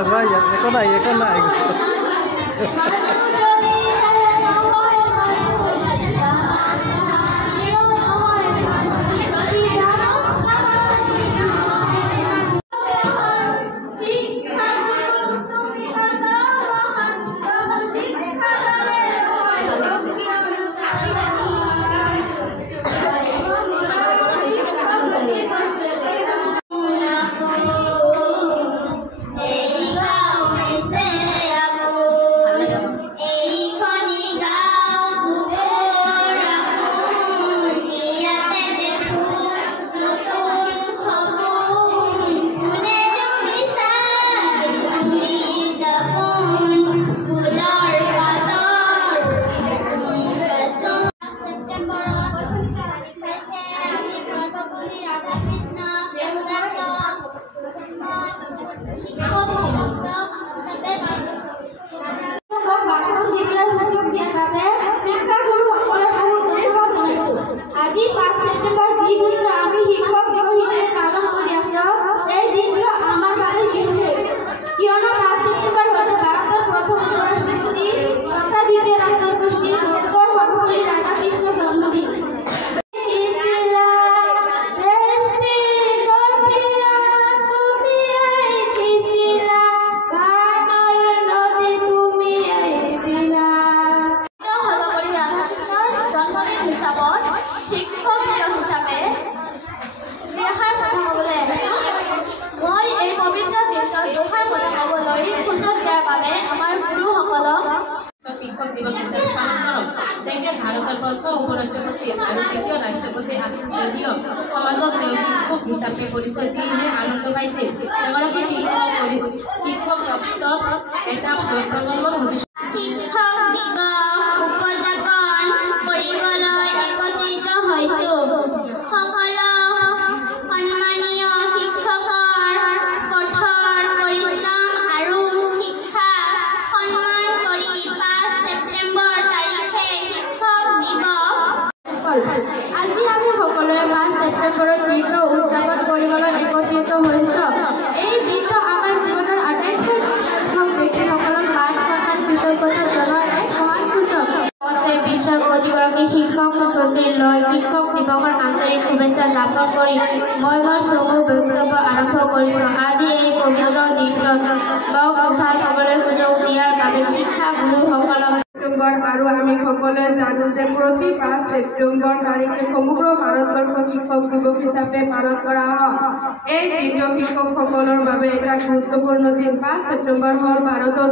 Raya, ikon na. শিক্ষক দিবস হিসাবে পালন করম তেখেত ভারতের প্রথম উপরাষ্ট্রপতি আর দ্বিতীয় রাষ্ট্রপতি আছিল যদিও সমাজত তেওঁ শিক্ষক হিচাপে পৰিচয় দিহে আনন্দ পাইছিল এগৰাকী শিক্ষক শব্দত এটা প্ৰজন্মৰ ভৱিষ্যত শিক্ষক দিৱস উদযাপন কৰিবলৈ একত্ৰিত হৈছো সকলো সন্মানীয় শিক্ষকৰ কঠোৰ পৰিশ্ৰম আৰু শিক্ষা সন্মান কৰি 5 ছেপ্টেম্বৰ তাৰিখে শিক্ষক দিৱস আজি আমি সকলোৱে 5 ছেপ্টেম্বৰৰ দিনটো উদযাপন কৰিবলৈ একত্ৰিত হৈছো এই দিনটো আমাৰ জীৱনৰ আটাইতকৈ শিক্ষক ব্যক্তিসকলক মান সন্মান কৃতজ্ঞতা জনোৱাৰ এক মহান সুযোগ আছে বিশ্বৰ প্ৰতিগৰাকী শিক্ষক ছাত্ৰীলৈ শিক্ষক দিৱসৰ আন্তৰিক শুভেচ্ছা জ্ঞাপন কৰি মই মোৰ চমু বক্তব্য আৰম্ভ কৰিছোঁ আজি এই পবিত্ৰ দিনটোত মোক উদ্ধাৰ হ'বলৈ সুযোগ দিয়াৰ বাবে শিক্ষা গুৰুসকলক আৰু আমি সকলোৱে জানো যে প্ৰতি 5 ছেপ্টেম্বৰ তাৰিখে সমগ্ৰ ভাৰতবৰ্ষ শিক্ষক দিৱস হিচাপে পালন কৰা হয় এই দিনটো শিক্ষকসকলৰ বাবে এটা গুৰুত্বপূৰ্ণ দিন 5 ছেপ্টেম্বৰ হ'ল ভাৰতৰ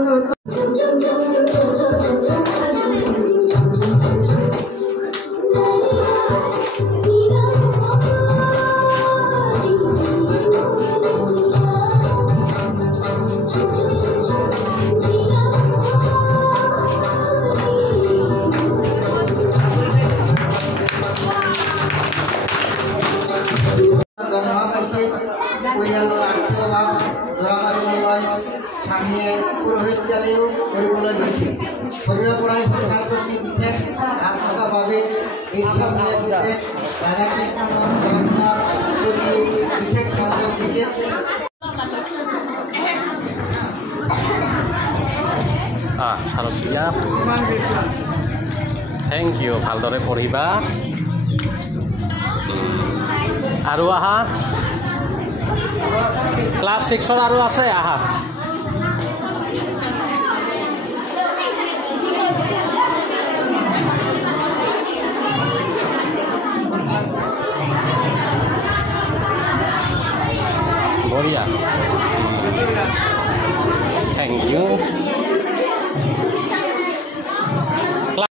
পৰিয়ালৰ আৰ্থিক অভাৱ ধৰা মাৰিবলৈ স্বামীয়ে পুৰোহিতকালেও কৰিবলৈ গৈছিল শৰীৰৰ পৰাই শিক্ষাৰ প্ৰতি বিশেষ হাত থকা বাবে এই স্বামীয়ে বিশেষ ৰাধাকৃষ্ণৰ পঢ়া-শুনাৰ প্ৰতি বিশেষ মনোযোগ দিছিল থেংক ইউ ভালদৰে পঢ়িবা আৰু আহা ক্লাছ 6 আৰু আছে আহা বঢ়িয়া থেংক ইউ